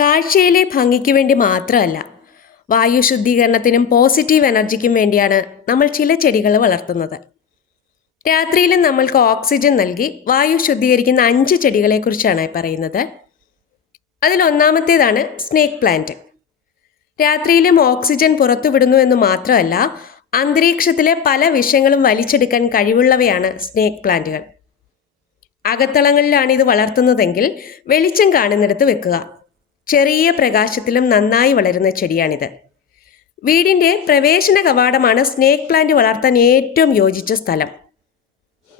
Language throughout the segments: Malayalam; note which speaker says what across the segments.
Speaker 1: കാഴ്ചയിലെ ഭംഗിക്ക് വേണ്ടി മാത്രമല്ല വായു ശുദ്ധീകരണത്തിനും പോസിറ്റീവ് എനർജിക്കും വേണ്ടിയാണ് നമ്മൾ ചില ചെടികൾ വളർത്തുന്നത്. രാത്രിയിലും നമ്മൾക്ക് ഓക്സിജൻ നൽകി വായു ശുദ്ധീകരിക്കുന്ന അഞ്ച് ചെടികളെക്കുറിച്ചാണ് പറയുന്നത്. അതിൽ ഒന്നാമത്തേതാണ് സ്നേക്ക് പ്ലാന്റ്. രാത്രിയിലും ഓക്സിജൻ പുറത്തുവിടുന്നു എന്ന് മാത്രമല്ല അന്തരീക്ഷത്തിലെ പല വിഷയങ്ങളും വലിച്ചെടുക്കാൻ കഴിവുള്ളവയാണ് സ്നേക്ക് പ്ലാന്റുകൾ. അകത്തളങ്ങളിലാണ് ഇത് വളർത്തുന്നതെങ്കിൽ വെളിച്ചം കാണുന്നിടത്ത് വെക്കുക. ചെറിയ പ്രകാശത്തിലും നന്നായി വളരുന്ന ചെടിയാണിത്. വീടിന്റെ പ്രവേശന കവാടമാണ് സ്നേക്ക് പ്ലാന്റ് വളർത്താൻ ഏറ്റവും യോജിച്ച സ്ഥലം.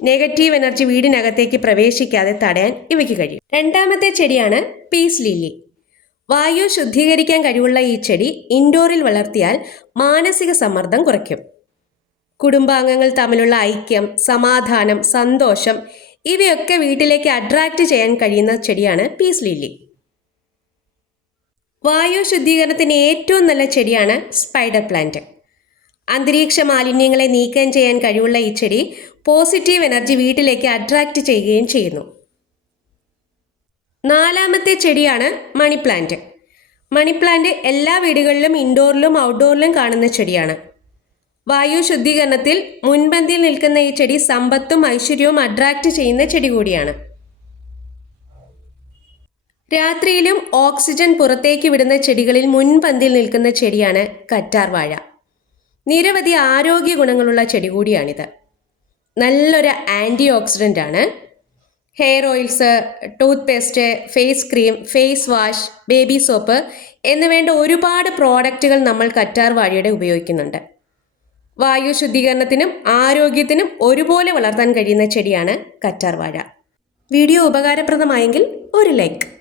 Speaker 1: നെഗറ്റീവ് എനർജി വീടിനകത്തേക്ക് പ്രവേശിക്കാതെ തടയാൻ ഇവയ്ക്ക് കഴിയും. രണ്ടാമത്തെ ചെടിയാണ് പീസ് ലില്ലി. വായു ശുദ്ധീകരിക്കാൻ കഴിവുള്ള ഈ ചെടി ഇൻഡോറിൽ വളർത്തിയാൽ മാനസിക സമ്മർദ്ദം കുറയ്ക്കും. കുടുംബാംഗങ്ങൾ തമ്മിലുള്ള ഐക്യം സമാധാനം സന്തോഷം ഇവയൊക്കെ വീട്ടിലേക്ക് അട്രാക്റ്റ് ചെയ്യാൻ കഴിയുന്ന ചെടിയാണ് പീസ് ലില്ലി. വായു ശുദ്ധീകരണത്തിന് ഏറ്റവും നല്ല ചെടിയാണ് സ്പൈഡർ പ്ലാന്റ്. അന്തരീക്ഷ മാലിന്യങ്ങളെ നീക്കം ചെയ്യാൻ കഴിവുള്ള ഈ ചെടി പോസിറ്റീവ് എനർജി വീട്ടിലേക്ക് അട്രാക്റ്റ് ചെയ്യുകയും ചെയ്യുന്നു. നാലാമത്തെ ചെടിയാണ് മണി പ്ലാന്റ്. മണി പ്ലാന്റ് എല്ലാ വീടുകളിലും ഇൻഡോറിലും ഔട്ട്ഡോറിലും കാണുന്ന ചെടിയാണ്. വായു ശുദ്ധീകരണത്തിൽ മുൻപന്തിയിൽ നിൽക്കുന്ന ഈ ചെടി സമ്പത്തും ഐശ്വര്യവും അട്രാക്റ്റ് ചെയ്യുന്ന ചെടി കൂടിയാണ്. രാത്രിയിലും ഓക്സിജൻ പുറത്തേക്ക് വിടുന്ന ചെടികളിൽ മുൻപന്തിയിൽ നിൽക്കുന്ന ചെടിയാണ് കറ്റാർ വാഴ. നിരവധി ആരോഗ്യ ഗുണങ്ങളുള്ള ചെടി കൂടിയാണിത്. നല്ലൊരു ആന്റി ഓക്സിഡന്റ് ആണ് hair oils toothpaste face cream face wash baby soap എന്നുവേണ്ട ഒരുപാട് പ്രോഡക്റ്റുകൾ നമ്മൾ കറ്റാർ വാഴയുടെ ഉപയോഗിക്കുന്നുണ്ട്. വായു ശുദ്ധീകരണത്തിനും ആരോഗ്യത്തിനും ഒരുപോലെ വളർത്താൻ കഴിയുന്ന ചെടിയാണ് കറ്റാർ വാഴ. വീഡിയോ ഉപകാരപ്രദമായെങ്കിൽ ഒരു ലൈക്ക്.